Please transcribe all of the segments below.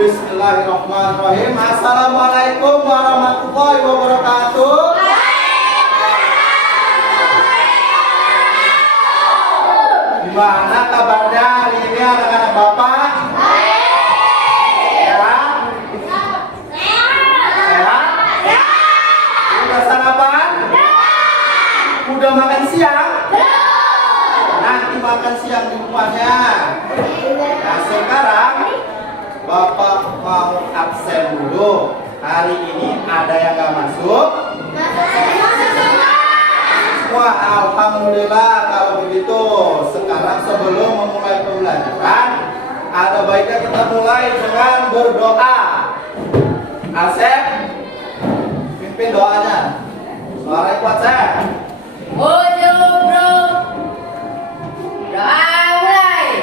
Bismillahirrahmanirrahim. Assalamualaikum warahmatullahi wabarakatuh. Gimana kabarnya hari ini anak-anak Bapak? Sehat? Sehat? Udah sarapan? Udah makan siang? Nanti makan siang di rumahnya. Nah sekarang Bapak mau absen dulu. Hari ini ada yang gak masuk? Wah, alhamdulillah kalau begitu. Sekarang sebelum memulai pembelajaran, ada baiknya kita mulai dengan berdoa. Asep, pimpin doanya. Suara kuat saya. Ojo bro, doa mulai.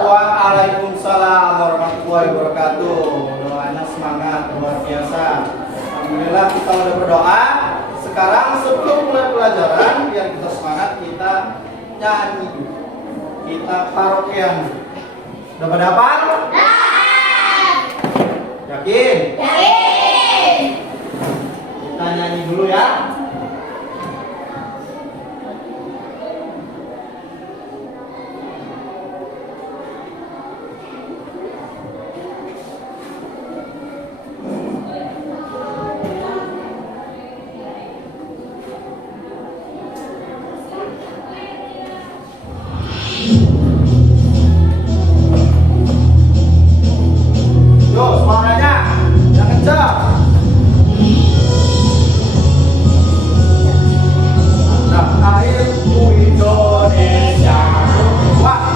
Waalaikumsalam warahmatullahi wabarakatuh. Doanya semangat luar biasa. Alhamdulillah kita udah berdoa. Sekarang sebelum mulai pelajaran, biar kita semangat, kita nyanyi dulu. Kita karaokean dulu. Udah pada hafal? Yakin? Yakin. Kita nyanyi dulu ya. Yo, suaranya yang kencang. Nah, airku Indonesia. Wah.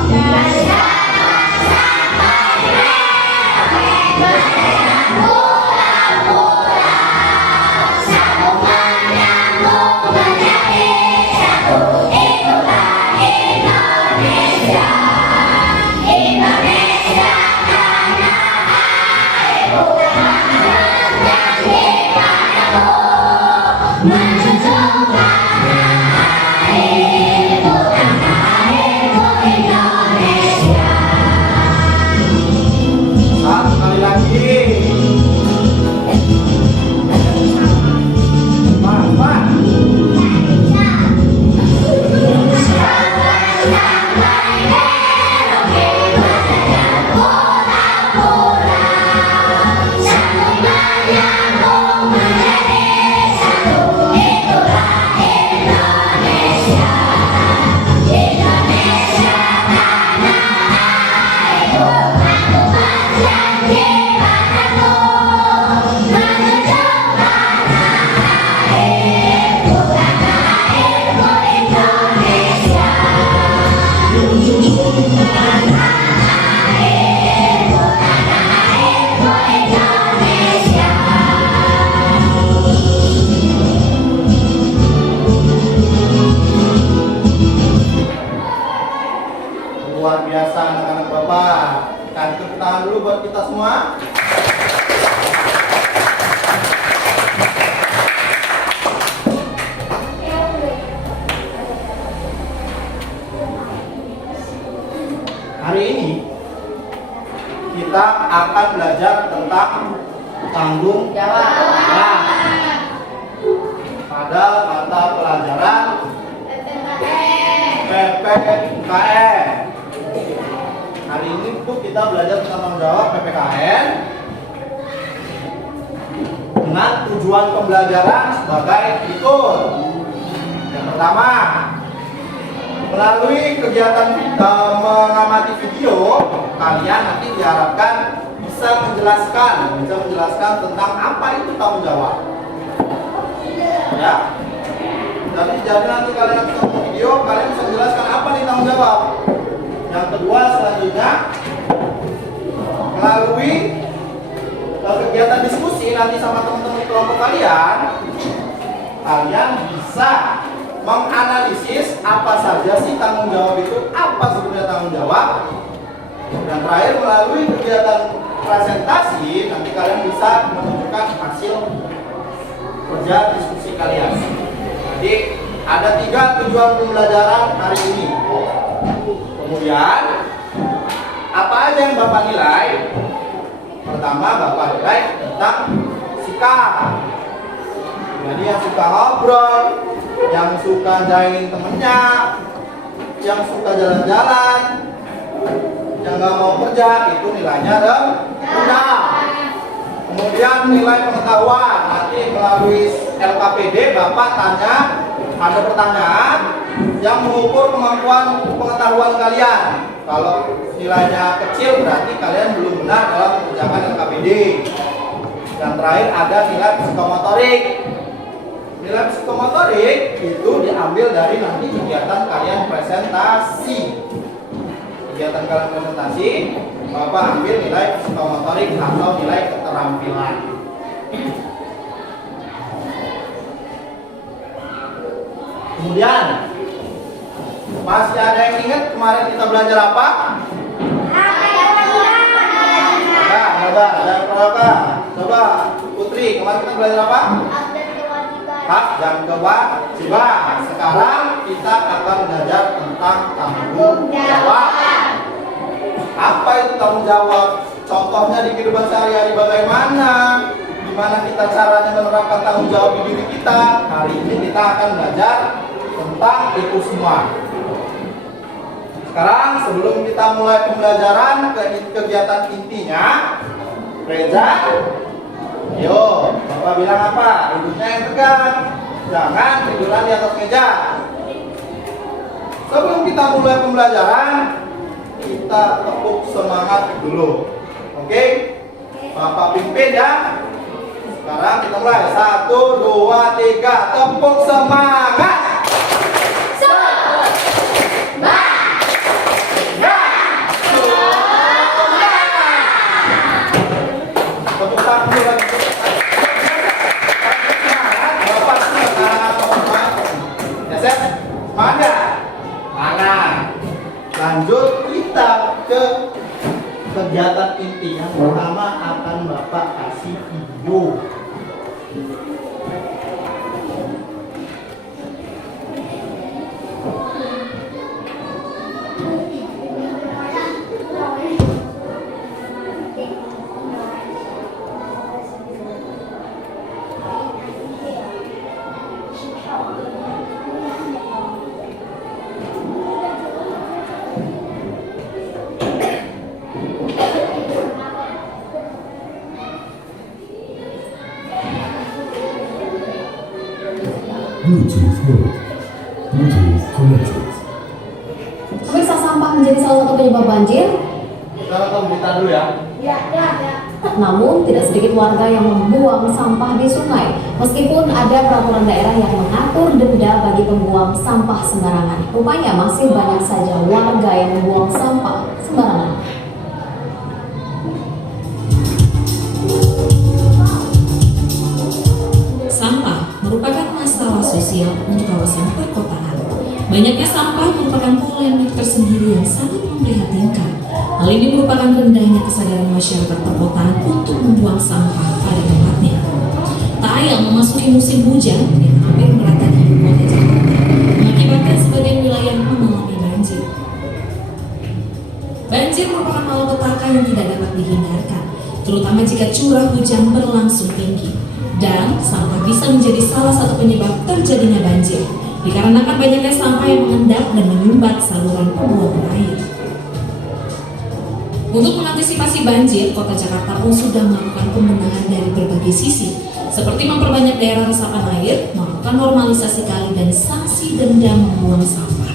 Satu kali lagi. Mas. Luar biasa anak-anak Bapak. Kasih tepuk tangan dulu buat kita semua. Hari ini kita akan belajar tentang tanggung jawab. Pada mata pelajaran PPKN. Hari ini kita belajar tentang tanggung jawab PPKN dengan tujuan pembelajaran sebagai berikut. Yang pertama, Melalui kegiatan mengamati video, kalian nanti diharapkan bisa menjelaskan tentang apa itu tanggung jawab. Ya. Jadi nanti kalian nonton video, kalian bisa menjelaskan apa nih tanggung jawab. Yang kedua selanjutnya, melalui kegiatan diskusi nanti sama teman-teman kelompok kalian, kalian bisa menganalisis apa saja sih tanggung jawab itu, apa sebenarnya tanggung jawab. Dan terakhir melalui kegiatan presentasi nanti kalian bisa menunjukkan hasil kerja diskusi kalian. Jadi ada 3 tujuan pembelajaran hari ini. Kemudian apa aja yang Bapak nilai? Pertama Bapak nilai tentang sikap. Jadi yang suka ngobrol, yang suka jahilin temennya, yang suka jalan-jalan, yang nggak mau kerja, itu nilainya rendah. Kemudian nilai pengetahuan, nanti melalui LKPD Bapak tanya, ada pertanyaan yang mengukur kemampuan pengetahuan kalian. Kalau nilainya kecil berarti kalian belum benar dalam mengerjakan LKPD. Dan terakhir ada nilai psikomotorik. Nilai psikomotorik itu diambil dari nanti kegiatan kalian presentasi. Kegiatan kalian presentasi, Bapak ambil nilai psikomotorik atau nilai keterampilan. Kemudian masih ada yang ingat kemarin kita belajar apa? Coba Putri, kemarin kita belajar apa? Hak dan kewajiban. Sekarang kita akan belajar tentang tanggung jawab. Apa itu tanggung jawab? Contohnya di kehidupan sehari-hari bagaimana? Gimana kita caranya menerapkan tanggung jawab di diri kita? Hari ini kita akan belajar tentang itu semua. Sekarang sebelum kita mulai pembelajaran kegiatan intinya, Reza, ayo, Bapak bilang apa? Duduknya yang tegak, jangan tiduran di atas meja. Sebelum kita mulai pembelajaran, kita tepuk semangat dulu. Oke? Bapak pimpin ya. Sekarang kita mulai. 1, 2, 3, tepuk semangat. Tepuk tangan dulu lagi. Bapak semangat. Ya, Seth? Mana? Mana? Lanjut kita ke kegiatan inti. Yang pertama akan Bapak kasih video. Bluetooth mode. Bluetooth connected. Pemirsa, sampah menjadi salah satu penyebab banjir. Kita nonton berita dulu ya. Namun tidak sedikit warga yang membuang sampah di sungai. Meskipun ada peraturan daerah yang mengatur denda bagi pembuang sampah sembarangan, rupanya masih banyak saja warga yang membuang sampah sembarangan. Sampah merupakan masalah sosial untuk kawasan perkotaan. Banyaknya sampah merupakan polemik tersendiri yang sangat memprihatinkan. Hal ini merupakan rendahnya kesadaran masyarakat perkotaan untuk membuang sampah pada tempatnya. Tak ayal memasuki musim hujan yang hampir merata di ibu kota Jakarta, mengakibatkan sebagian wilayah mengalami banjir. Banjir merupakan malapetaka yang tidak dapat dihindarkan, terutama jika curah hujan berlangsung tinggi. Dan sampah bisa menjadi salah satu penyebab terjadinya banjir, dikarenakan banyaknya sampah yang mengendap dan menyumbat saluran pembuangan air. Untuk mengantisipasi banjir, Kota Jakarta pun sudah melakukan pembenahan dari berbagai sisi, seperti memperbanyak daerah resapan air, melakukan normalisasi kali, dan sanksi denda membuang sampah.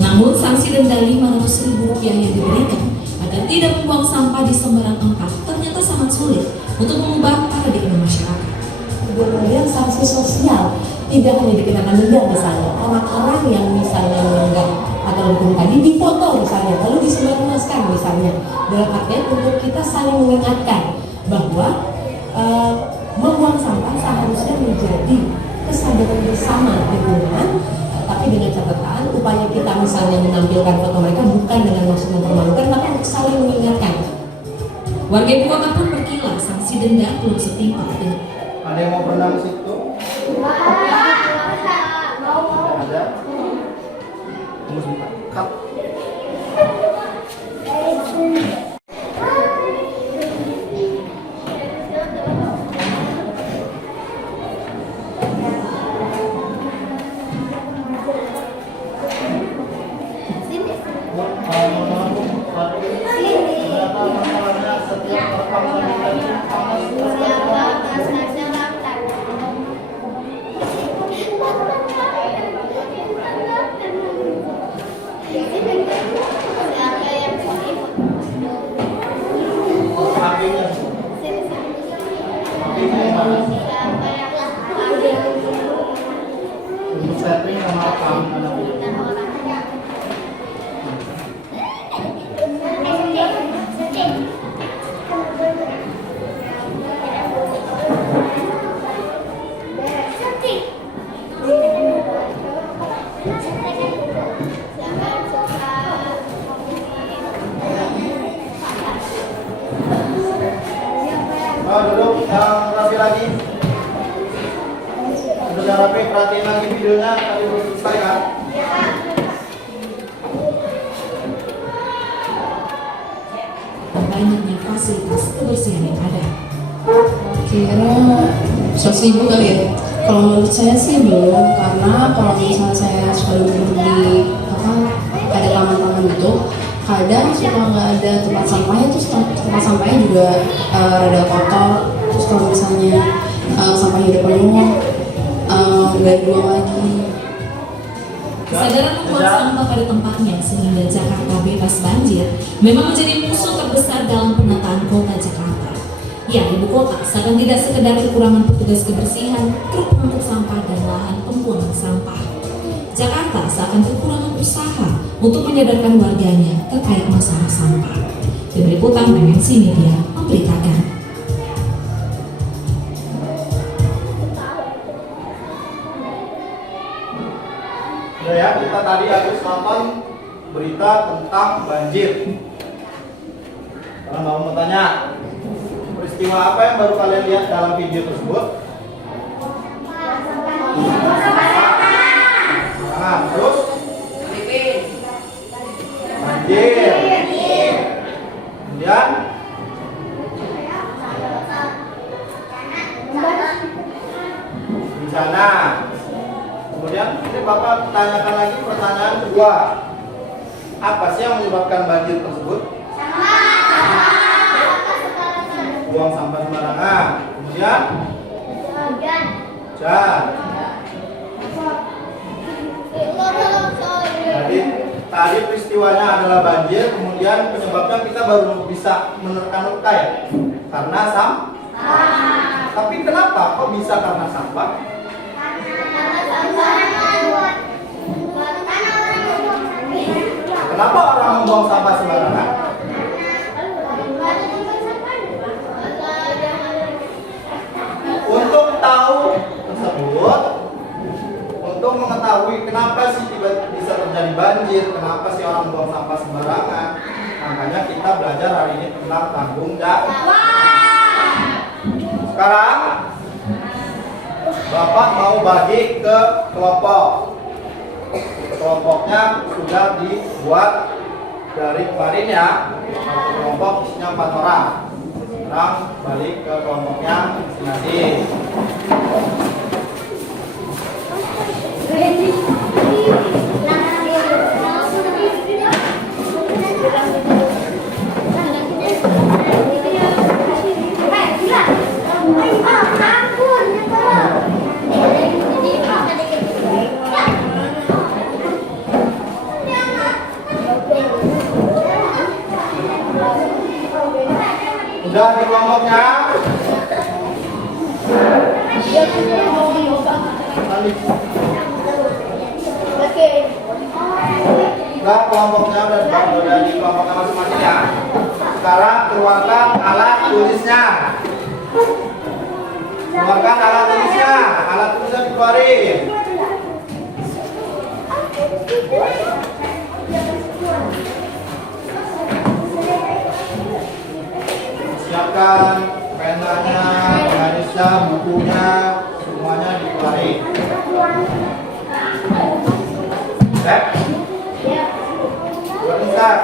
Namun, sanksi denda Rp500.000 yang diberikan agar tidak membuang sampah di sembarang tempat ternyata sangat sulit untuk mengubah paradigma masyarakat. Kemudian sanksi sosial tidak hanya dikenakan denda, misalnya orang-orang yang misalnya melanggar aturan hukum tadi dipoto misalnya lalu disebarluaskan misalnya, dalam artian untuk kita saling mengingatkan bahwa membuang sampah seharusnya menjadi kesadaran bersama lingkungan, tapi dengan catatan upaya kita misalnya menampilkan foto mereka bukan dengan maksud mempermalukan, tapi untuk saling mengingatkan. Warga ibu kota pun berkilah sanksi denda belum setimpal dengan Ada yang mau berenang di situ? Ada? Tunggu sebentar. Cut. Setting sama duduk yang rapi lagi. Sudah rapi, perhatiin lagi videonya tadi belum selesai kan? banyaknya fasilitas kebersihan yang ada. Kira sosibu kali ya. Kalau menurut saya sih belum, karena kalau misalnya saya suka duduk di ada taman-taman gitu, kadang suka nggak ada tempat sampahnya, terus tempat sampahnya juga rada kotor, terus kalau misalnya sampahnya udah penuh nggak dibuang lagi. Kesadaran membuang sampah pada tempatnya sehingga Jakarta bebas banjir memang menjadi musuh terbesar dalam penataan kota Jakarta. Ya, ibu kota seakan tidak sekedar kekurangan petugas kebersihan, truk pengangkut sampah, dan lahan pembuangan sampah. Jakarta seakan kekurangan usaha untuk menyadarkan warganya terkait masalah sampah. Tim Liputan MNC Media memberitakan. Ya, kita tadi habis nonton berita tentang banjir. Kalian mau tanya, peristiwa apa yang baru kalian lihat dalam video tersebut? Nah, terus? Banjir. Kemudian? Bencana. Kemudian ini Bapak tanyakan lagi pertanyaan kedua. Apa sih yang menyebabkan banjir tersebut? Buang sampah sembarangan. Kemudian? Hujan. Tadi peristiwanya adalah banjir, kemudian penyebabnya kita baru bisa menerka-nerka ya? Karena sampah. Tapi kenapa kok bisa karena sampah? Kenapa orang membuang sampah sembarangan? Untuk tahu tersebut, untuk mengetahui kenapa sih tiba-tiba bisa terjadi banjir, kenapa sih orang buang sampah sembarangan, makanya kita belajar hari ini tentang tanggung jawab. Sekarang Bapak mau bagi ke kelompok. Kelompoknya sudah dibuat dari kemarin ya. Kelompok isinya 4 orang. Sekarang balik ke kelompoknya masing-masing. Udah di kelompoknya? Oke. Udah kelompoknya udah di kelompoknya masing-masing ya. Sekarang keluarkan alat tulisnya. Keluarkan alat tulisnya. Alat tulisnya dikeluarin. Siapkan penanya, garisnya, bukunya, semuanya dikeluarin. Keluarin Kak.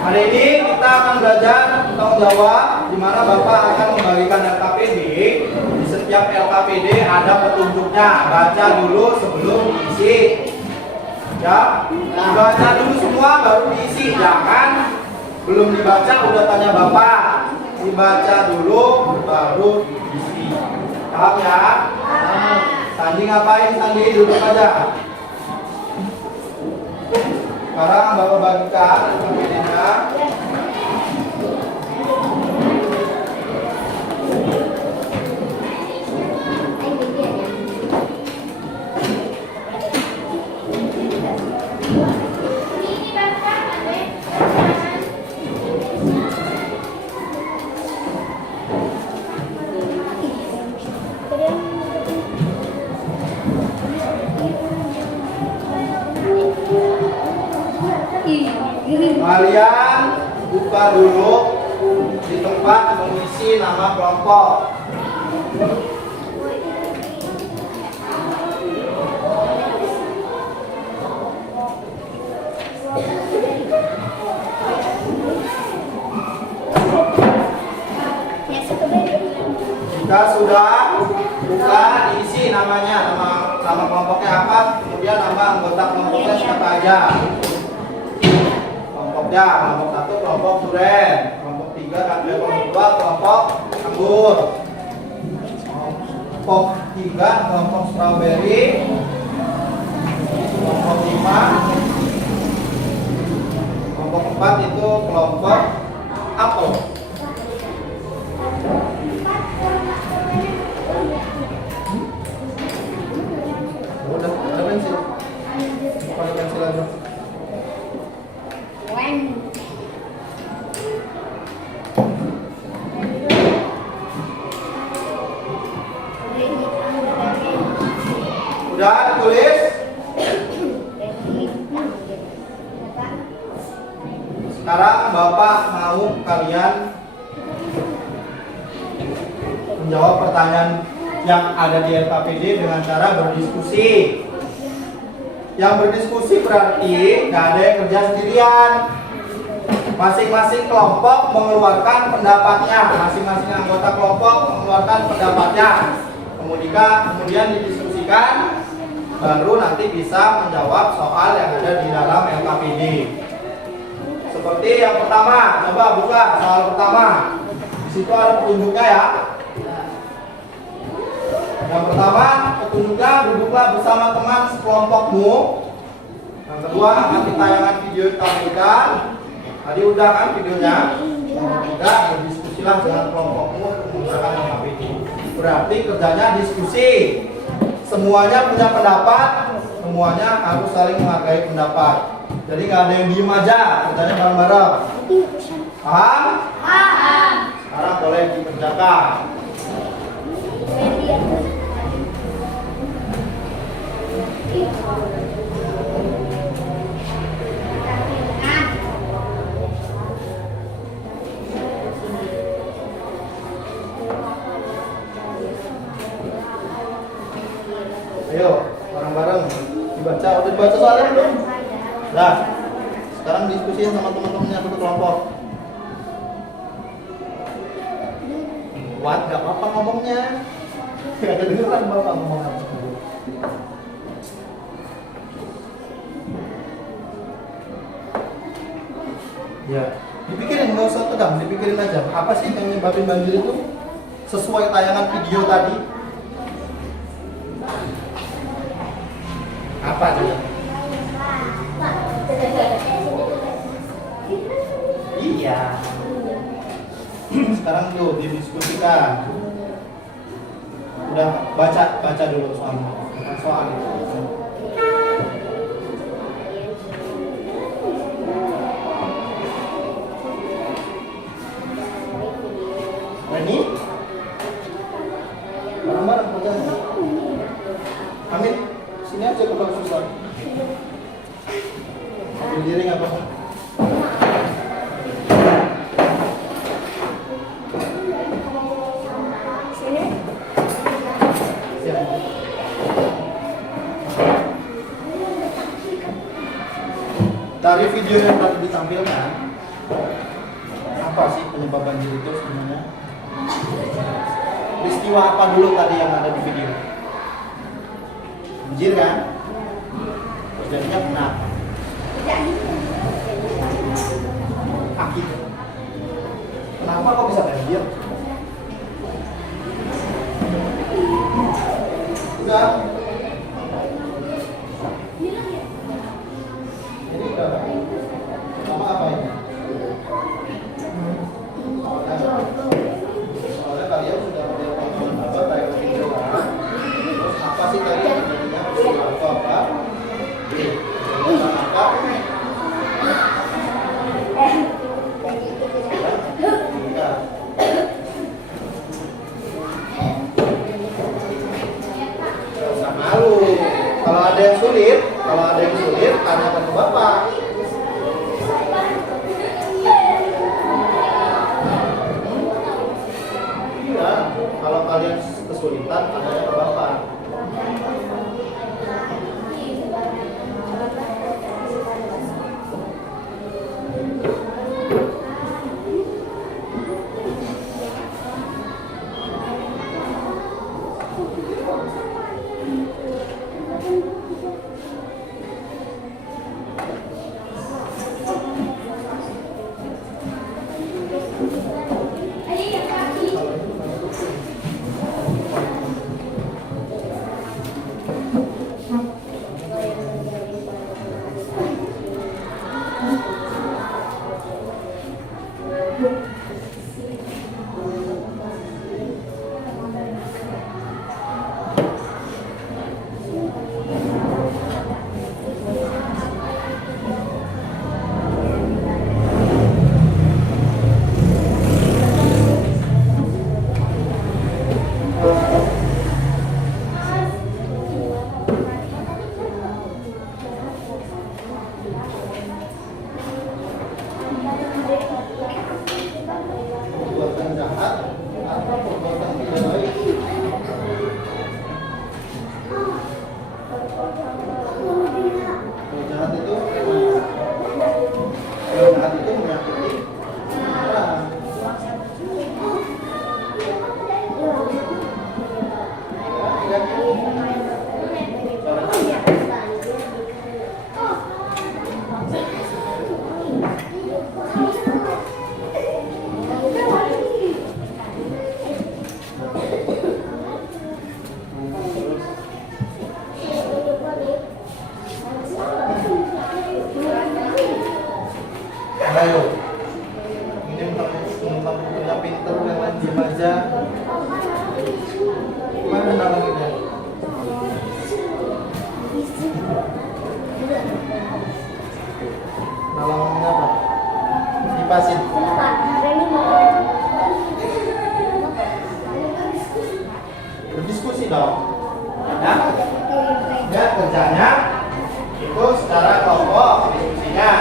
Hari ini kita akan belajar tanggung jawab di mana Bapak akan membagikan LKPD. Di setiap LKPD ada petunjuknya. Baca dulu sebelum diisi. Ya, dibaca dulu semua baru diisi. Jangan belum dibaca udah tanya Bapak. Dibaca dulu baru diisi. Paham ya? Sandi ngapain? Sandi duduk aja. Sekarang Bapak bagikan LKPD-nya. Kalian buka dulu di tempat mengisi nama kelompok. Jika sudah buka, diisi namanya, nama kelompoknya apa, kemudian nama anggota kelompoknya siapa aja. Kelompoknya, kelompok 1 kelompok duren, kelompok 3 kelompok 2 kelompok anggur, kelompok 3 kelompok strawberry, kelompok 5, kelompok 4 itu kelompok apel. Udah, ada pensil. Pakai pensil aja. Udah ditulis? Sekarang Bapak mau kalian menjawab pertanyaan yang ada di LKPD dengan cara berdiskusi. Yang berdiskusi berarti nggak ada yang kerja sendirian. Masing-masing kelompok mengeluarkan pendapatnya. Masing-masing anggota kelompok mengeluarkan pendapatnya. Kemudian didiskusikan, baru nanti bisa menjawab soal yang ada di dalam LKPD. Seperti yang pertama, coba buka soal pertama. Di situ ada petunjuknya ya. Yang pertama, petunjuknya duduklah bersama teman sekelompokmu. Yang kedua, amati tayangan video tampilkan. Tadi udah kan videonya. Yang ketiga, berdiskusilah dengan kelompokmu untuk menggunakan LKPD. Berarti kerjanya diskusi. Semuanya punya pendapat, semuanya harus saling menghargai pendapat. Jadi nggak ada yang diem aja, kerjanya bareng-bareng. Paham? Paham. Sekarang boleh dikerjakan. Ayo, bareng-bareng dibaca. Udah dibaca soalnya belum? Nah, sekarang diskusiin sama teman-temannya satu kelompok. Kuat, gak apa-apa ngomongnya. Gak ada dengeran Bapak ngomong apa. Ya, Dipikirin, nggak usah tegang, dipikirin aja. Apa sih yang nyebabin banjir itu? Sesuai tayangan video tadi. Apa coba? Iya. Sekarang tuh didiskusikan. Udah baca dulu soalnya. Soal itu. Ready? Bareng-bareng pegang. Amin. Sini aja ke belakang susah. Berdiri nggak apa-apa. Siap. Dari video yang tadi ditampilkan, apa sih penyebab banjir itu sebenarnya? Peristiwa apa dulu tadi yang ada di video? Banjir kan? Terjadinya kenapa? Akibat. Kenapa kok bisa banjir? Udah. Ini udah. Sama apa ini? Soalnya kalian sudah tonton apa tayangan video kan? Terus apa sih tadi terjadinya? Peristiwa apa? Apa? Gak usah malu. Kalau ada yang sulit, tanyakan ke Bapak. Iya, kalau kalian kesulitan, tanya ke Bapak. Perbuatan jahat atau perbuatan tidak baik. Kalau jahat itu menyakiti orang. Ayo, ini tentang punya pinter yang lain diem aja. Mana nalangnya? Nalangnya apa? Dipasin. Berdiskusi dong. Ya, ya kerjanya itu secara kelompok diskusinya.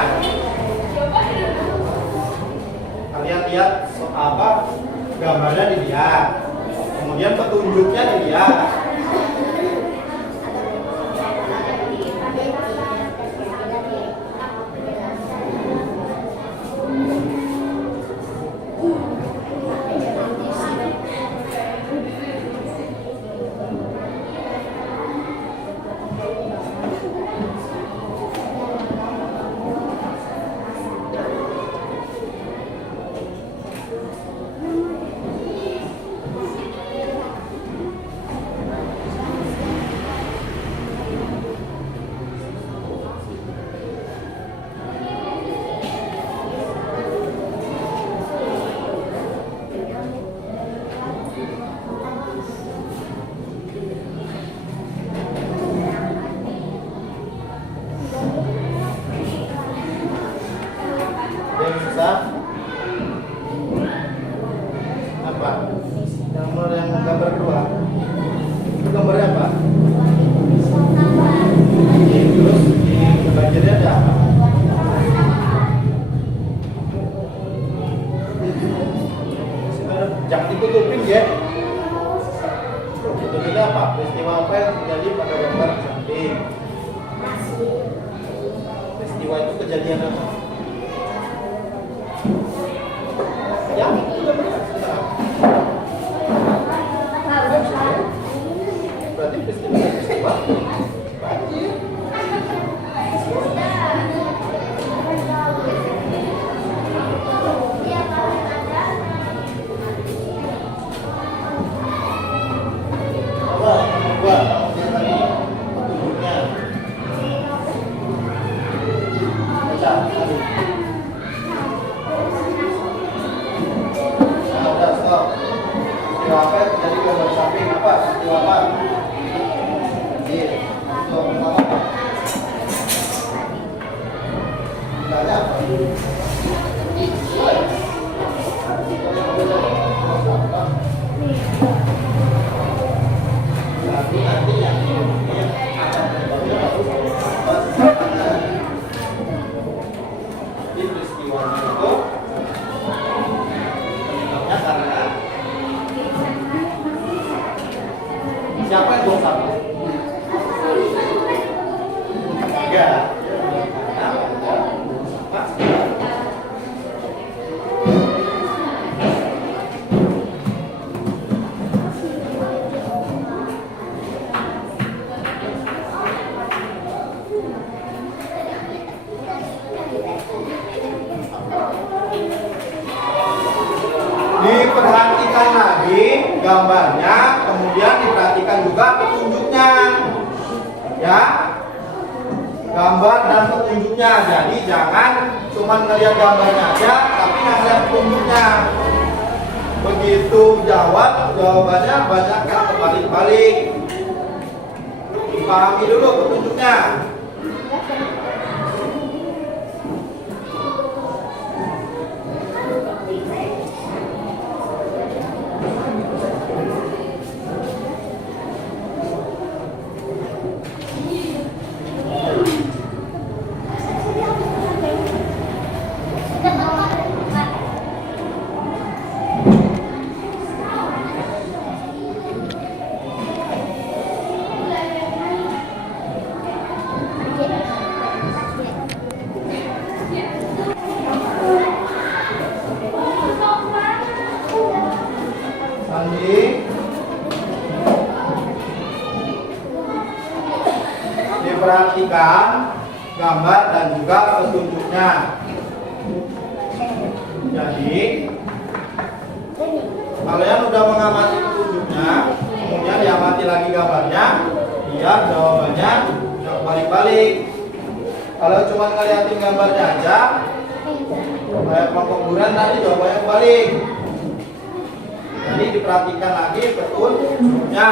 Kalian lihat apa gambarnya dilihat, kemudian petunjuknya dilihat. Peristiwa apa yang terjadi pada gambar di samping? Peristiwa itu kejadian apa? Ya, sudah benar. Sudah. Berarti peristiwa. Banjir. Siapa yang buang sampah? Enggak. Diperhatikan lagi gambarnya, kemudian diperhatikan juga petunjuknya, ya, gambar dan petunjuknya. Jadi jangan cuma ngelihat gambarnya aja, tapi nggak ngelihat petunjuknya. Begitu jawabannya banyak yang terbalik-balik. Dipahami dulu petunjuknya. Diperhatikan gambar dan juga petunjuknya. Jadi kalian udah mengamati petunjuknya, kemudian diamati lagi gambarnya, lihat jawabannya yang balik-balik. Kalau cuma ngeliatin gambarnya aja, kayak kelompok buran tadi jawabannya balik. Jadi diperhatikan lagi petunjuknya.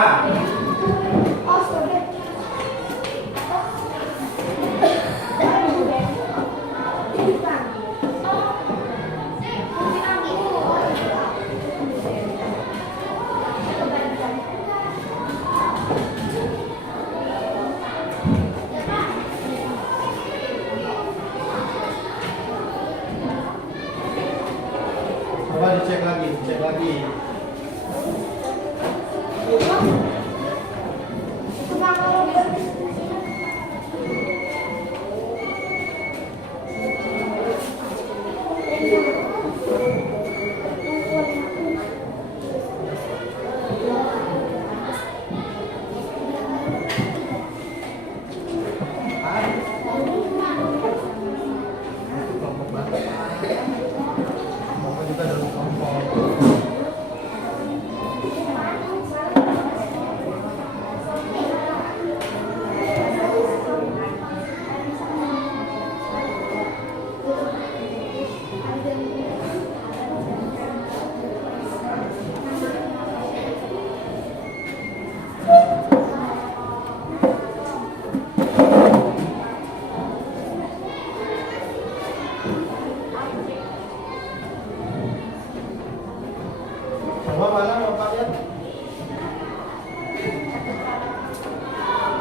Coba dicek lagi, cek lagi.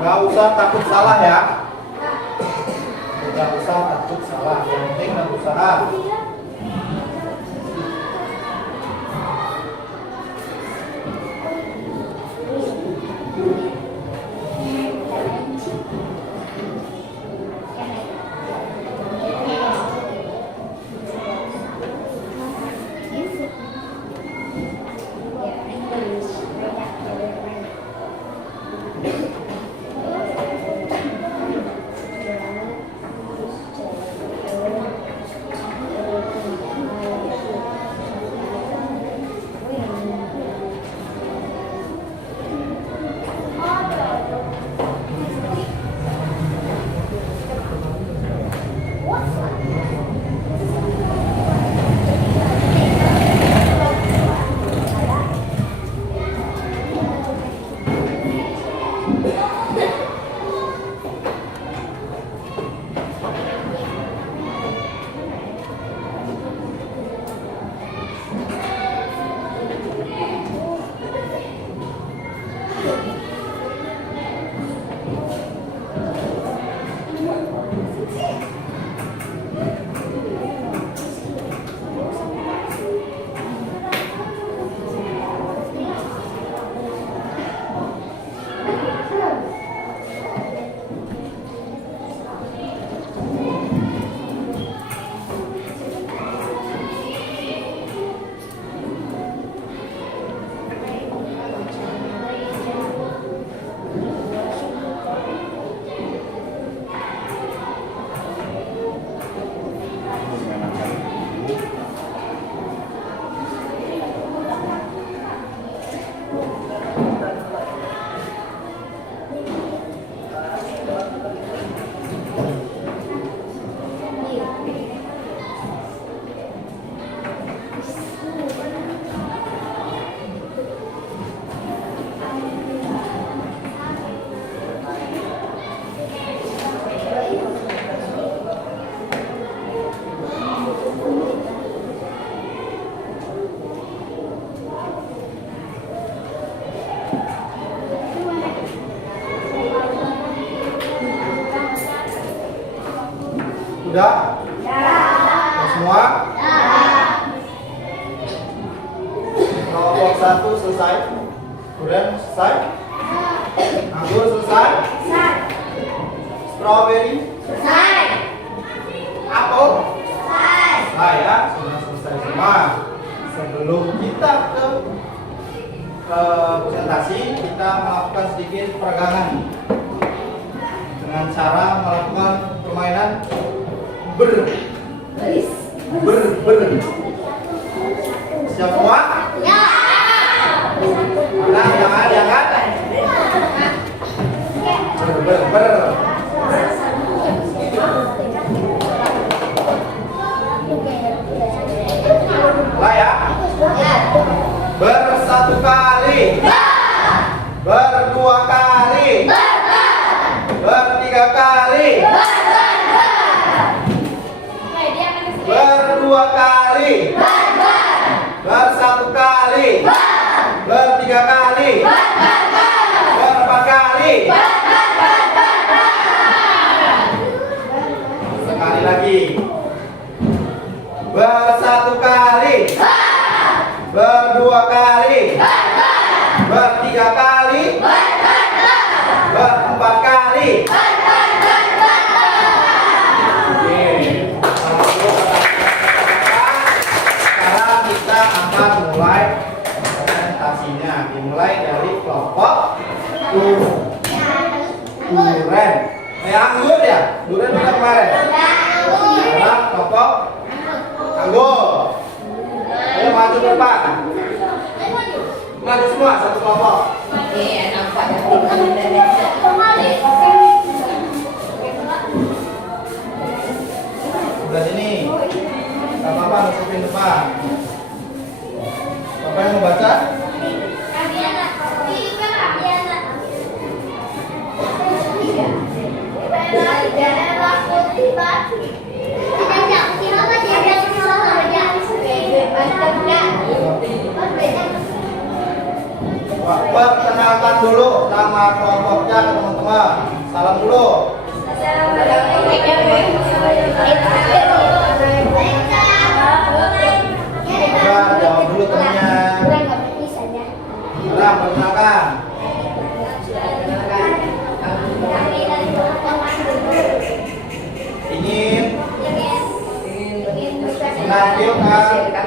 Gak usah takut salah ya. Gak usah takut salah. Yang penting gak usaha. Sudah? Semua? Kelompok 1 selesai. Durian selesai. Anggur selesai. Strawberry. Apel. Selesai ya, sudah selesai semua. Sebelum kita ke presentasi, kita melakukan sedikit peregangan dengan cara melakukan permainan ber. Siap semua? Nah, jangan. Ber. Lah ya. Bersatu kali. Berdua kali. Bertiga kali. Berdua kali. Bersatu kali. Bertiga kali. Berempat kali. Sekali lagi. Bersatu kali. Berdua kali. Bertiga kali. Berempat kali. Sekarang kita akan mulai presentasinya. Dimulai dari kelompok duren. Anggur ya? Duren udah kemarin. Sekarang kelompok anggur. Ayo maju ke depan. Maju semua satu kelompok. Sebelah sini. Gak apa-apa, nusupin depan. Bapak yang mau baca? Perkenalkan dulu nama kelompoknya ke teman-teman. Salam dulu. Jawab dulu temannya. Perkenalkan. Ingin menampilkan.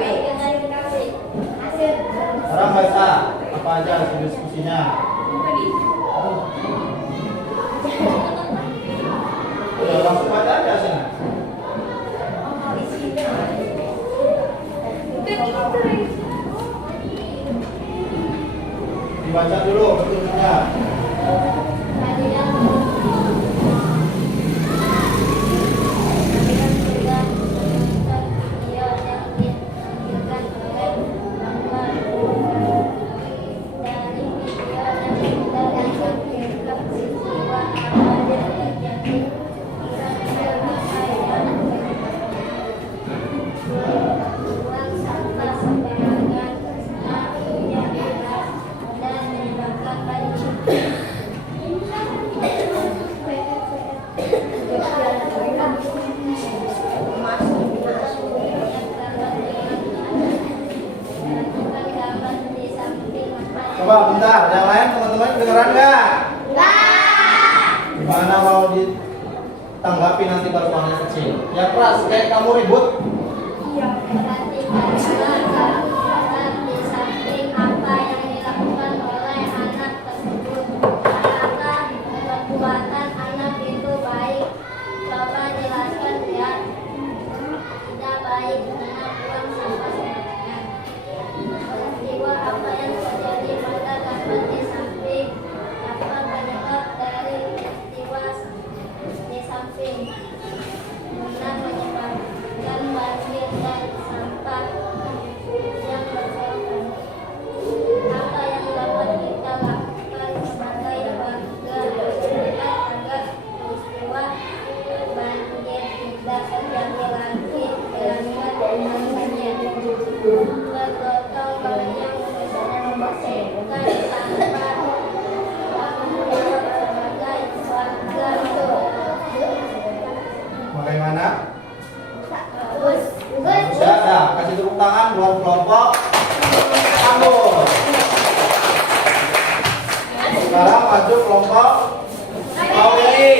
Orang baca apa aja hasil diskusinya. Udah langsung baca aja hasilnya. Dibaca dulu bentuknya. Coba bentar, yang lain teman-teman kedengeran nggak? Gimana mau ditanggapi nanti pas suaranya kecil? Ya keras, kayak kamu ribut. Bagaimana gimana? Bagus. Bagus ya, dah kasih tepuk tangan buat kelompok Ambon. Sekarang maju kelompok Kaweli.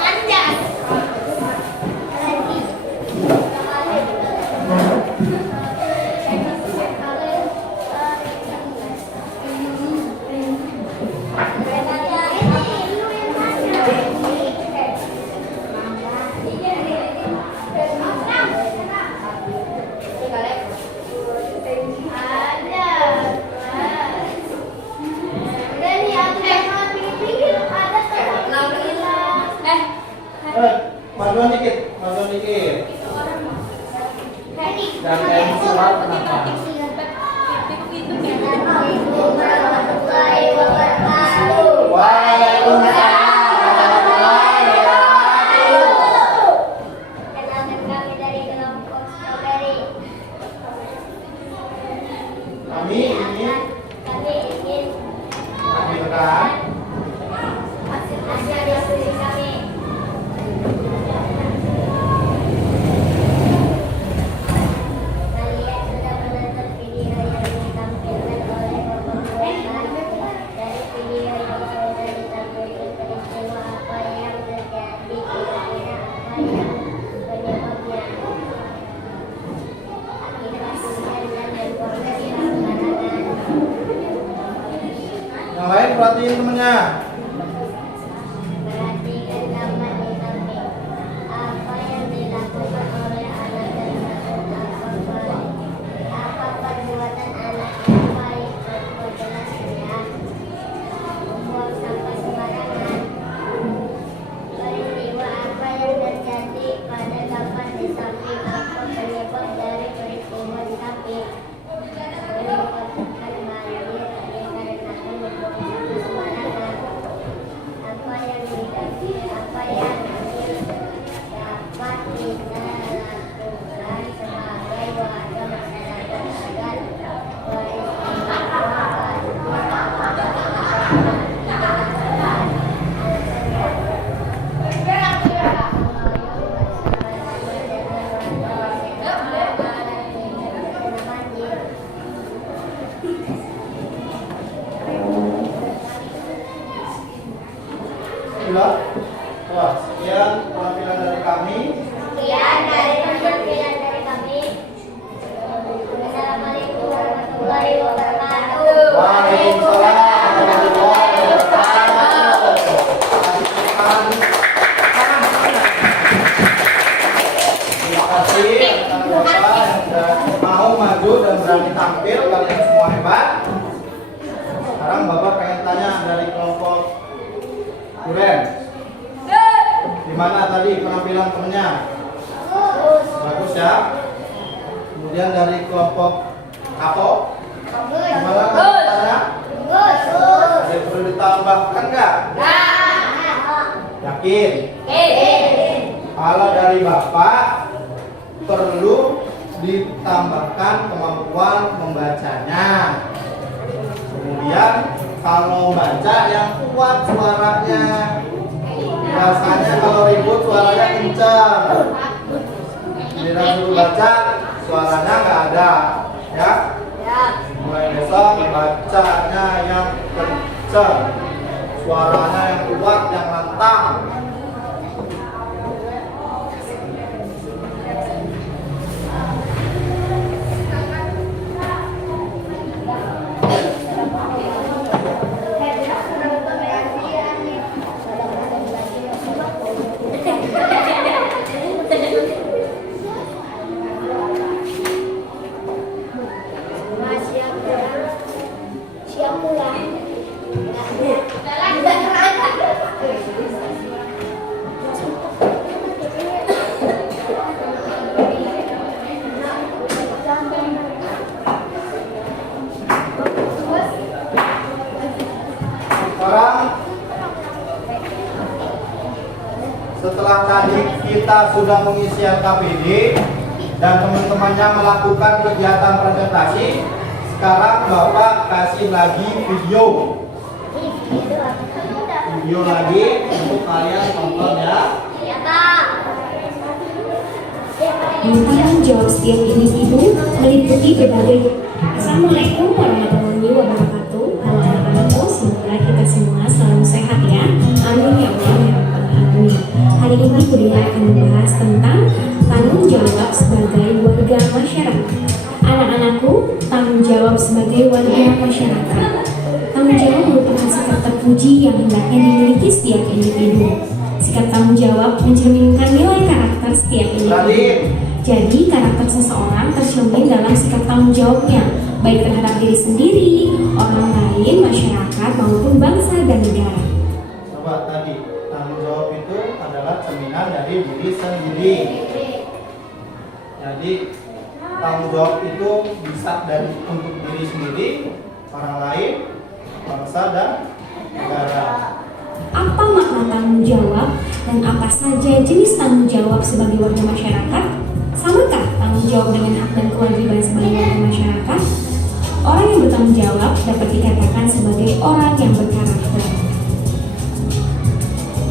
Anjas. Majuan dikit, majuan dikit. Dan yang surat kenapa? Waalaikumsalam warahmatullahi wabarakatuh. Kenalkan kami dari kelompok Strawberry. Kami ingin menampilkan hasil diskusi kami. Kalian sudah menonton video yang ditampilkan oleh pemerintah. Dari video yang sudah ditampilkan peristiwa apa yang terjadi, kira-kira apa yang penyebabnya. Informasikan dan informasi masyarakat. yang lain perhatiin temennya. Perhatikan gambar di samping. Apa yang dilakukan oleh anak tersebut apa baik? Apa perbuatan anak yang baik? Penjelasannya. Membuang sampah sembarangan. Peristiwa apa yang terjadi pada gambar di samping? Apa penyebab dari peristiwa di samping? Menyebabkan banjir dikarenakan membuang sampah sembarangan. Apa yang dapat kita lakukan sebagai warga masyarakat agar Sudah? Wah, sekian penampilan dari kami. Sekian dari penampilan dari kami. Assalamualaikum warahmatullahi wabarakatuh. Waalaikumsalam warahmatullahi wabarakatuh. Terima kasih rekan-rekan yang sudah mau maju dan berani tampil. Kalian semua hebat. Sekarang Bapak pengen tanya dari kelompok Duren. Gimana tadi penampilan temennya? Bagus ya. Kemudian dari kelompok Kapo, gimana penampilannya? Ada yang perlu ditambahkan nggak? Yakin? Kalau dari Bapak perlu ditambahkan kemampuan membacanya. Kemudian kalau baca yang kuat suaranya. Biasanya kalau ribut suaranya kencang. Giliran suruh baca suaranya nggak ada, ya. Mulai besok bacanya yang kencang, suaranya yang kuat, yang lantang. Siap pulang. Sekarang setelah tadi kita sudah mengisi LKPD dan teman-temannya melakukan kegiatan presentasi, sekarang Bapak kasih lagi video lagi untuk kalian tonton ya. Iya, Pak. Tanggung jawab setiap individu meliputi berbagai. Assalamualaikum warahmatullahi wabarakatuh. Halo anak-anakku, semoga kita semua selalu sehat ya. Amin ya Allah ya Rabbal Alamin. Hari ini Budaya akan membahas tentang tanggung jawab sebagai warga masyarakat. Anak-anakku, tanggung jawab sebagai warga masyarakat. Tanggung jawab merupakan sikap terpuji yang hendaknya dimiliki setiap individu. Sikap tanggung jawab mencerminkan nilai karakter setiap individu. Jadi, karakter seseorang tercermin dalam sikap tanggung jawabnya, baik terhadap diri sendiri, orang lain, masyarakat, maupun bangsa dan negara. Coba tadi, tanggung jawab itu adalah cerminan dari diri sendiri. Jadi, tanggung jawab itu bisa dari untuk diri sendiri, orang lain, bangsa dan negara. Apa makna tanggung jawab dan apa saja jenis tanggung jawab sebagai warga masyarakat? Samakah tanggung jawab dengan hak dan kewajiban sebagai warga masyarakat? Orang yang bertanggung jawab dapat dikatakan sebagai orang yang berkarakter.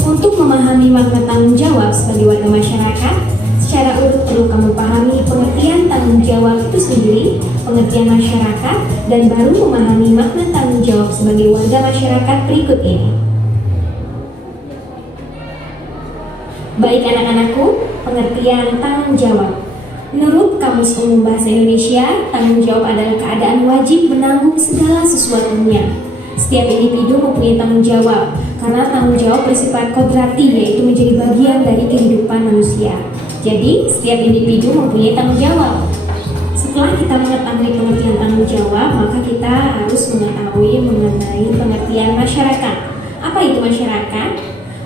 Untuk memahami makna tanggung jawab sebagai warga masyarakat, secara urut perlu kamu pahami pengertian tanggung jawab itu sendiri, pengertian masyarakat, dan baru memahami makna tanggung jawab sebagai warga masyarakat berikut ini. Baik anak-anakku, pengertian tanggung jawab. Menurut Kamus Umum Bahasa Indonesia, tanggung jawab adalah keadaan wajib menanggung segala sesuatunya. Setiap individu mempunyai tanggung jawab, karena tanggung jawab bersifat kodrati, yaitu menjadi bagian dari kehidupan manusia. Jadi, setiap individu mempunyai tanggung jawab. Setelah kita mengetahui pengertian tanggung jawab, maka kita harus mengetahui mengenai pengertian masyarakat. Apa itu masyarakat?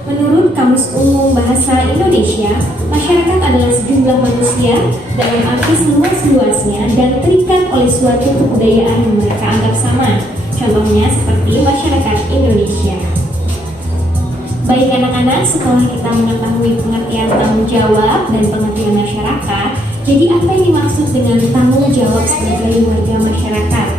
Menurut Kamus Umum Bahasa Indonesia, masyarakat adalah sejumlah manusia dalam arti seluas-luasnya dan terikat oleh suatu kebudayaan yang mereka anggap sama. Contohnya seperti masyarakat Indonesia. Baik anak-anak, setelah kita mengetahui pengertian tanggung jawab dan pengertian masyarakat, jadi apa yang dimaksud dengan tanggung jawab sebagai warga masyarakat?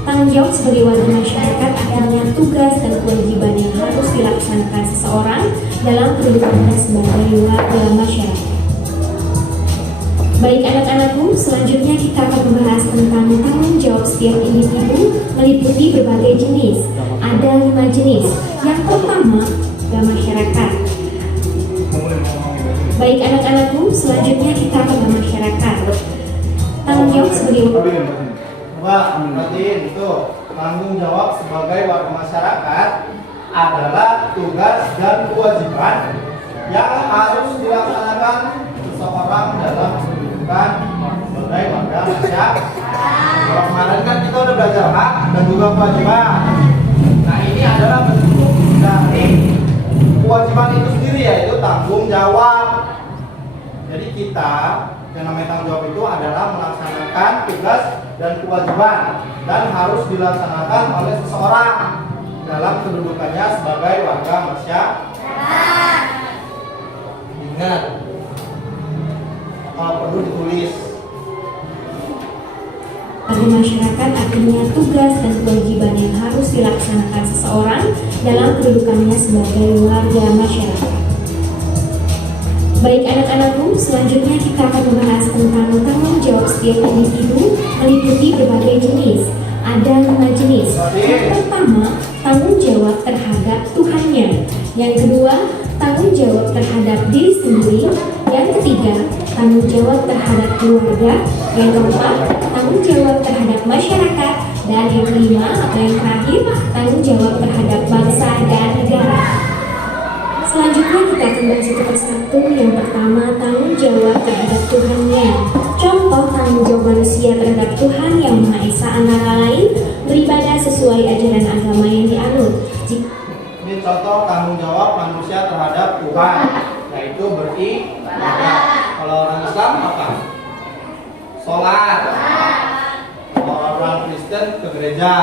Tanggung jawab sebagai warga masyarakat artinya tugas dan kewajiban yang harus dilaksanakan seseorang dalam kehidupannya sebagai warga masyarakat. Baik anak-anakku, selanjutnya kita akan membahas tentang tanggung jawab setiap individu meliputi berbagai jenis. Ada 5 jenis. Yang pertama, warga masyarakat. Baik anak-anakku, selanjutnya kita akan ke masyarakat. Tanggung jawab sebagai Coba perhatiin itu, tanggung jawab sebagai warga masyarakat adalah tugas dan kewajiban yang harus dilaksanakan seseorang dalam kehidupan sebagai warga masyarakat. Kalau kemarin kan kita udah belajar hak dan juga kewajiban. Nah ini adalah bentuk dari kewajiban itu sendiri, yaitu tanggung jawab. Jadi kita yang namanya tanggung jawab itu adalah melaksanakan tugas dan kewajiban dan harus dilaksanakan oleh seseorang dalam kedudukannya sebagai warga masyarakat. Ingat, kalau perlu ditulis. Warga masyarakat artinya tugas dan kewajiban yang harus dilaksanakan seseorang dalam kedudukannya sebagai warga masyarakat. Baik anak-anakku, selanjutnya kita akan membahas tentang tanggung jawab setiap individu meliputi berbagai jenis. Ada 5 jenis. Yang pertama, tanggung jawab terhadap Tuhannya. Yang kedua, tanggung jawab terhadap diri sendiri. Yang ketiga, tanggung jawab terhadap keluarga. Yang keempat, tanggung jawab terhadap masyarakat. Dan yang kelima atau yang terakhir, tanggung jawab terhadap bangsa dan negara. Selanjutnya kita akan bahas satu persatu. Yang pertama, tanggung jawab terhadap Tuhannya. Contoh tanggung jawab manusia terhadap Tuhan yang Maha Esa antara lain beribadah sesuai ajaran agama yang dianut. Ini contoh tanggung jawab manusia terhadap Tuhan, yaitu beribadah. Kalau orang Islam apa? Sholat. Kalau orang Kristen ke gereja.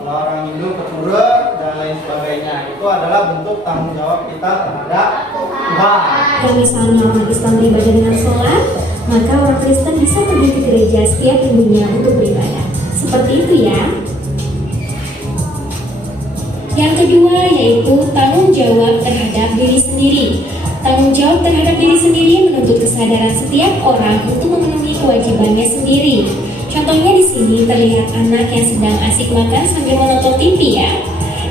Kalau orang Hindu ke pura dan lain sebagainya. Itu adalah bentuk tanggung jawab kita terhadap Tuhan. Kalau misalnya orang Islam beribadah dengan sholat, maka orang Kristen bisa pergi ke gereja setiap minggunya untuk beribadah. Seperti itu ya. Yang kedua yaitu tanggung jawab terhadap diri sendiri. Tanggung jawab terhadap diri sendiri menuntut kesadaran kesadaran setiap orang untuk memenuhi kewajibannya sendiri. Contohnya di sini terlihat anak yang sedang asik makan sambil menonton TV ya.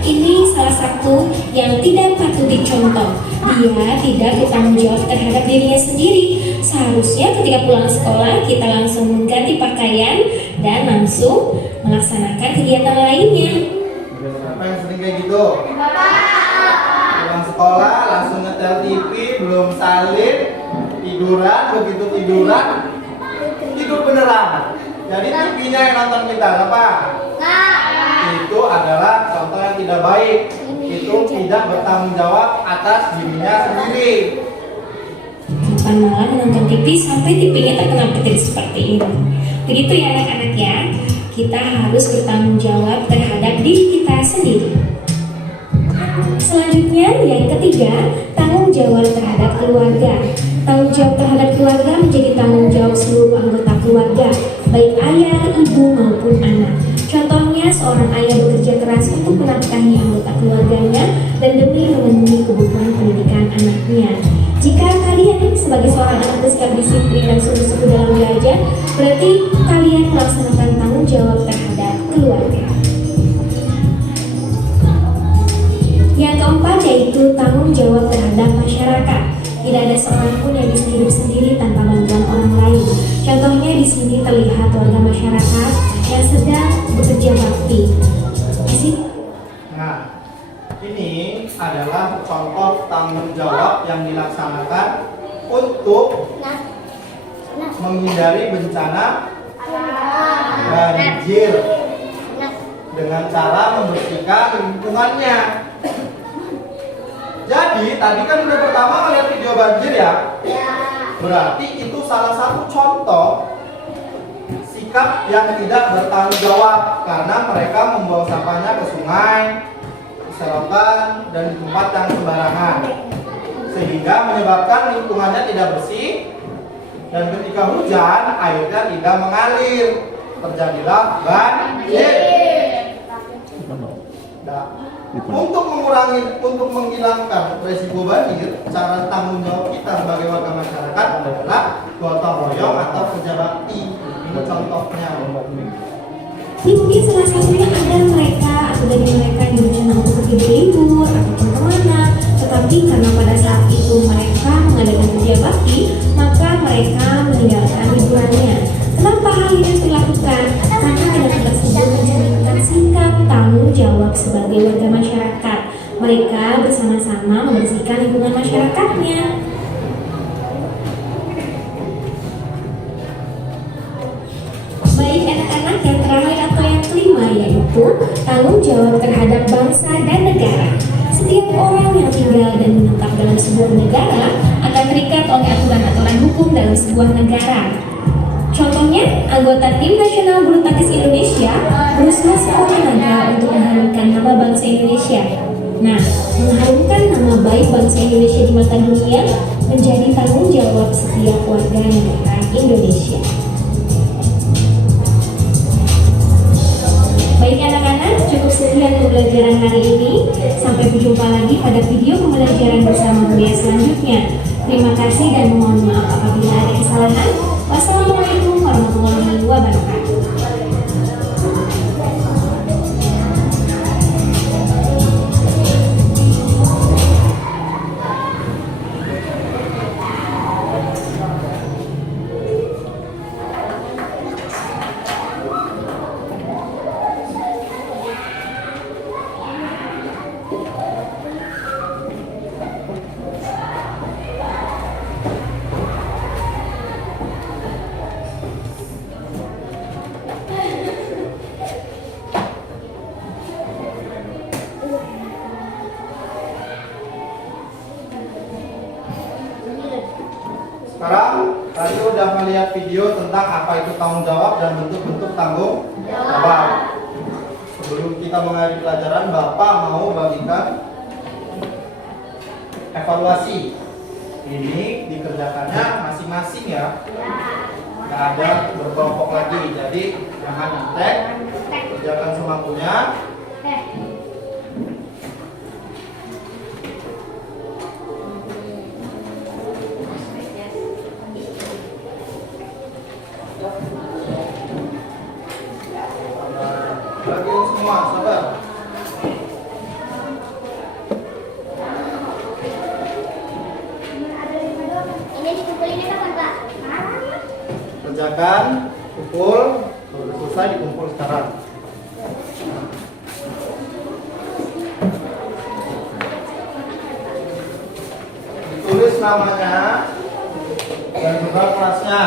Ini salah satu yang tidak patut dicontoh. Dia tidak bertanggung jawab terhadap dirinya sendiri. Seharusnya ketika pulang sekolah kita langsung mengganti pakaian dan langsung melaksanakan kegiatan lainnya. Siapa yang sering kayak gitu? Pulang sekolah langsung nyetel TV, belum salin, tiduran, begitu tiduran tidur beneran. Jadi TV-nya yang nonton kita apa? Itu adalah contoh yang tidak baik. Itu tidak bertanggung jawab atas dirinya sendiri. Kapan malam menonton TV sampai TV-nya terkena petir seperti ini. Begitu ya anak-anak ya. Kita harus bertanggung jawab terhadap diri kita sendiri. Selanjutnya yang ketiga, tanggung jawab terhadap keluarga. Tanggung jawab terhadap keluarga menjadi tanggung jawab seluruh anggota keluarga, baik ayah, ibu maupun anak. Contohnya seorang ayah bekerja keras untuk menafkahi anggota keluarganya dan demi memenuhi kebutuhan pendidikan anaknya. Jika kalian sebagai seorang anak bersikap disiplin dan sungguh-sungguh dalam belajar, berarti kalian melaksanakan tanggung jawab terhadap keluarga. Yang keempat yaitu tanggung jawab terhadap masyarakat. Tidak ada seorang pun yang bisa hidup sendiri tanpa bantuan orang lain. Contohnya di sini terlihat warga masyarakat yang sedang bekerja bakti. Nah, ini adalah contoh tanggung jawab yang dilaksanakan untuk menghindari bencana banjir dengan cara membersihkan lingkungannya. Jadi tadi kan udah pertama melihat video banjir ya. Berarti itu salah satu contoh sikap yang tidak bertanggung jawab karena mereka membawa sampahnya ke sungai, ke selokan, dan di tempat yang sembarangan, sehingga menyebabkan lingkungannya tidak bersih dan ketika hujan airnya tidak mengalir, terjadilah banjir. Nah, untuk menghilangkan resiko banjir, cara tanggung jawab kita sebagai warga masyarakat adalah gotong royong atau kerja bakti. Ini contohnya. Ini mungkin salah satunya ada mereka atau dari mereka yang berencana untuk pergi berlibur ataupun kemana, tetapi karena pada saat itu mereka mengadakan kerja bakti, maka mereka meninggalkan liburannya. Kenapa hal ini dilakukan? Karena tindakan tersebut mencerminkan sikap tanggung jawab sebagai warga masyarakat. Mereka bersama-sama membersihkan lingkungan masyarakatnya. Baik anak-anak, yang terakhir atau yang kelima yaitu tanggung jawab terhadap bangsa dan negara. Setiap orang yang tinggal dan menetap dalam sebuah negara akan terikat oleh aturan-aturan hukum dalam sebuah negara. Contohnya, anggota tim nasional bulu tangkis Indonesia berusaha sekuat tenaga untuk mengharumkan nama bangsa Indonesia. Nah, mengharumkan nama baik bangsa Indonesia di mata dunia menjadi tanggung jawab setiap warga negara Indonesia. Baik anak-anak, cukup sekian pembelajaran hari ini. Sampai berjumpa lagi pada video pembelajaran bersama kuliah selanjutnya. Terima kasih dan mohon maaf apabila ada kesalahan. Wassalamualaikum warahmatullahi wabarakatuh. Sekarang tadi udah melihat video tentang apa itu tanggung jawab dan bentuk-bentuk tanggung jawab. Sebelum kita mengakhiri pelajaran, Bapak mau bagikan evaluasi. Ini dikerjakannya masing-masing ya. Nggak ada berkelompok lagi. Jadi jangan ngetek, kerjakan semampunya. Kumpulinnya kapan, Pak? Kerjakan, kumpul, kalau udah selesai dikumpul sekarang. Ditulis namanya dan juga kelasnya.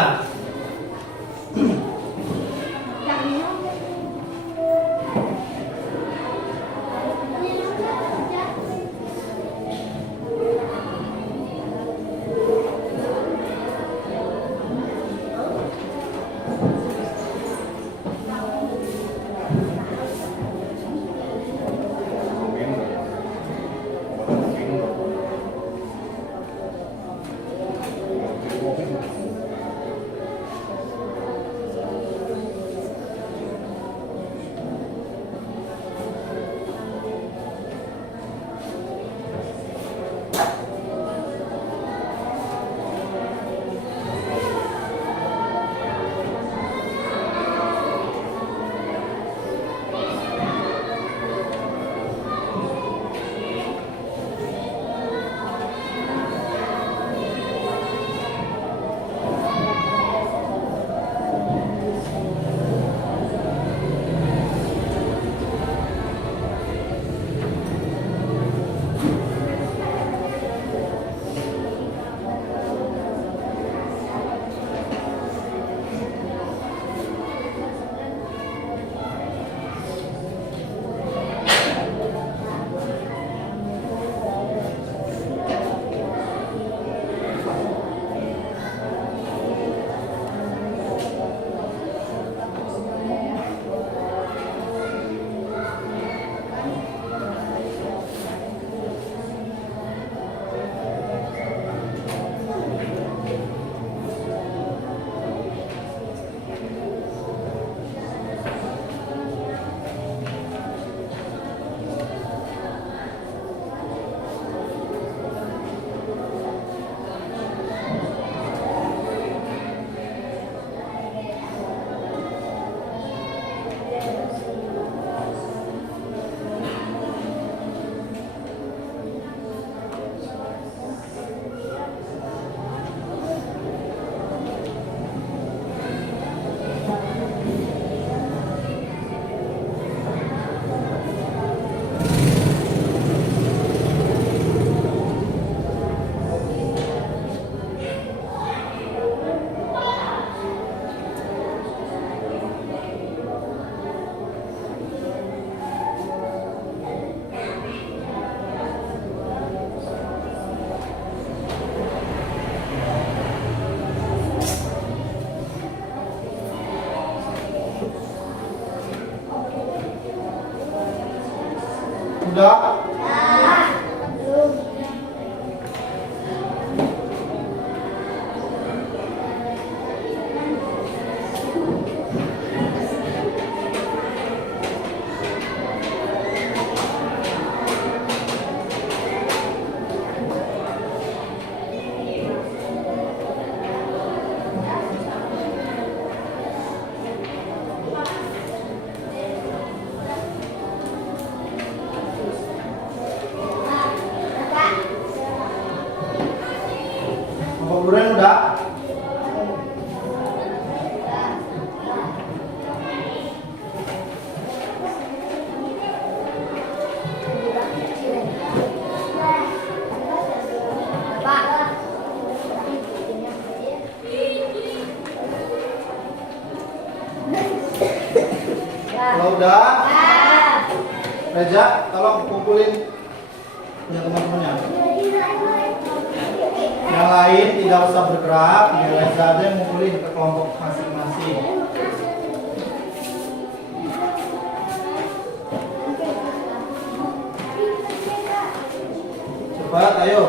Udah? Buruan udah? Kalau udah, Reja, tolong kumpulin punya teman-temannya. Yang lain tidak usah bergerak, biar Reza aja yang ngumpulin ke kelompok masing-masing. Cepat, ayo.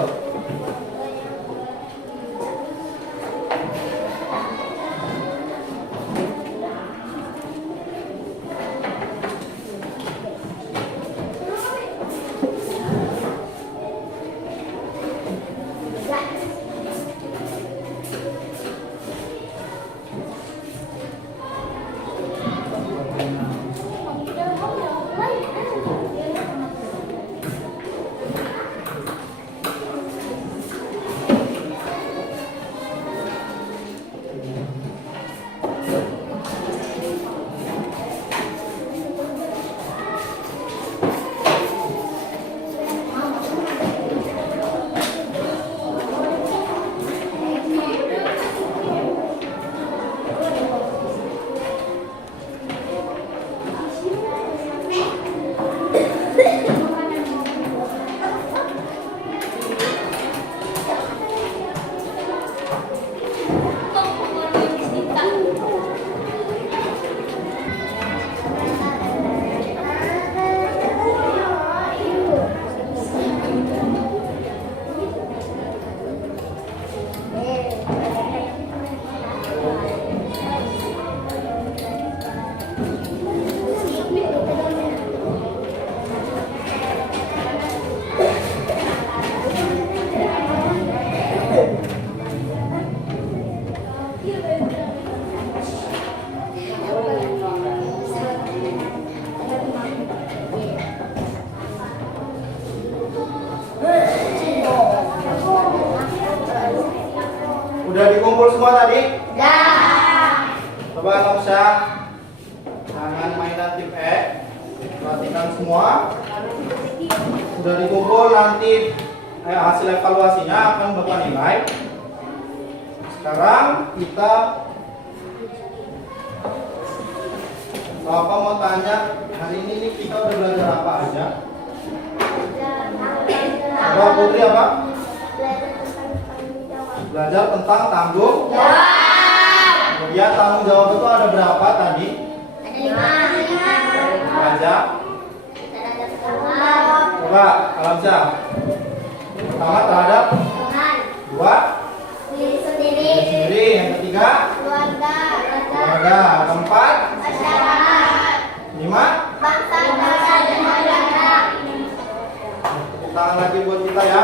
kumpul semua tadi? Ya. Coba Alamsa, jangan mainan tip E. Perhatikan semua. Sudah dikumpul, nanti hasil evaluasinya akan Bapak nilai. Sekarang Bapak mau tanya, hari ini kita udah belajar apa aja? Bapak Putri apa? Belajar tentang tanggung jawab. Kemudian tanggung jawab itu ada berapa tadi? Ada 5. Baca. Coba Alamsyah. Pertama terhadap Tuhan, 2 diri sendiri, sendiri. Yang ketiga keluarga, keluarga. Keempat masyarakat, 5 bangsa dan negara. tepuk tangan lagi buat kita ya.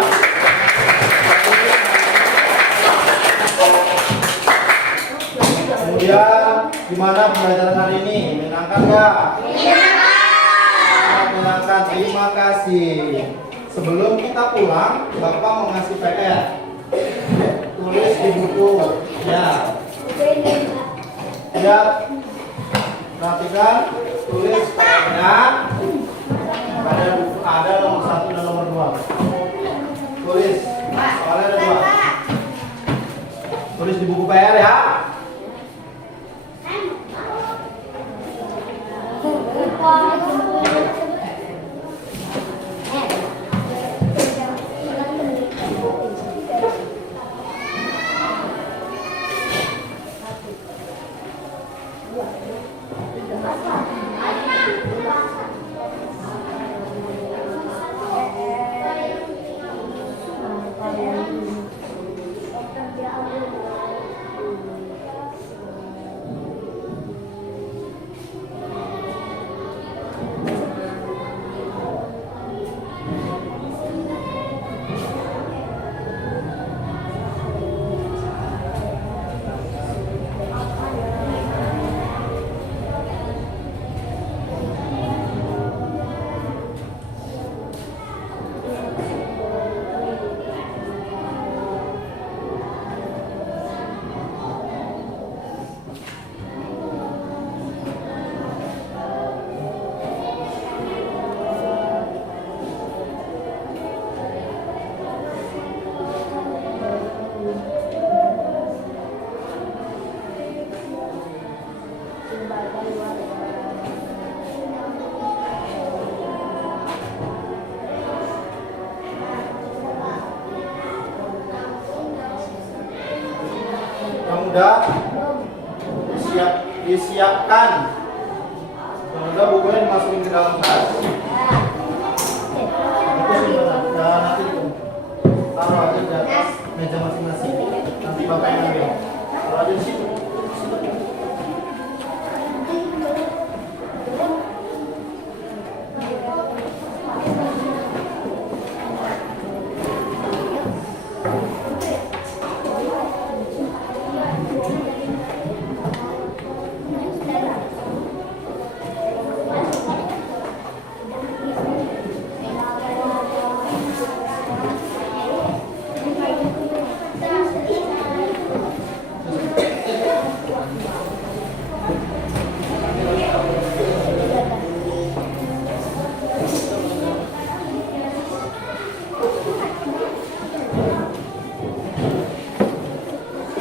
Kemudian gimana pembelajaran hari ini? Menyenangkan nggak? Menyenangkan. Terima kasih. Sebelum kita pulang, Bapak mau ngasih PR. Tulis di buku. Ya. Lihat. Perhatikan. Tulis PR-nya. Ada nomor 1 dan nomor 2. Tulis. Soalnya ada 2. Tulis di buku PR ya. Udah disiapkan. Udah bukunya dimasukin ke dalam tas. Itu simpan. Dan nanti taruh aja di atas meja masing-masing. Nanti Bapak yang ambil. Taruh aja di situ.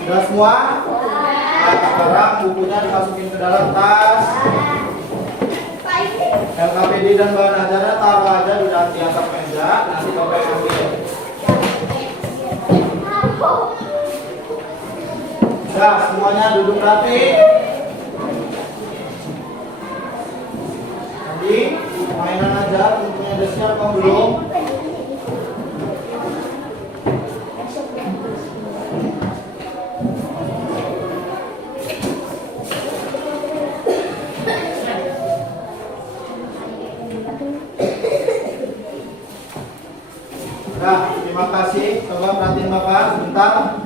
Sudah semua? Nah, sekarang bukunya dimasukin ke dalam tas. LKPD dan bahan ajarnya taruh aja di atas meja. Nanti Bapak yang ambil. Sudah, semuanya duduk rapi. Tadi mainan aja, tentunya udah siap apa belum? Nah, terima kasih. Coba perhatiin Bapak sebentar.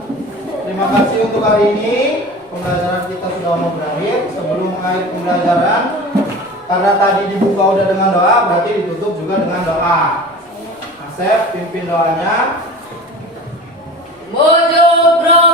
Terima kasih untuk hari ini. Pembelajaran kita sudah mau berakhir. Sebelum mengakhiri pembelajaran, karena tadi dibuka udah dengan doa, berarti ditutup juga dengan doa. Asep, pimpin doanya. Mujub bro.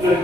Iya.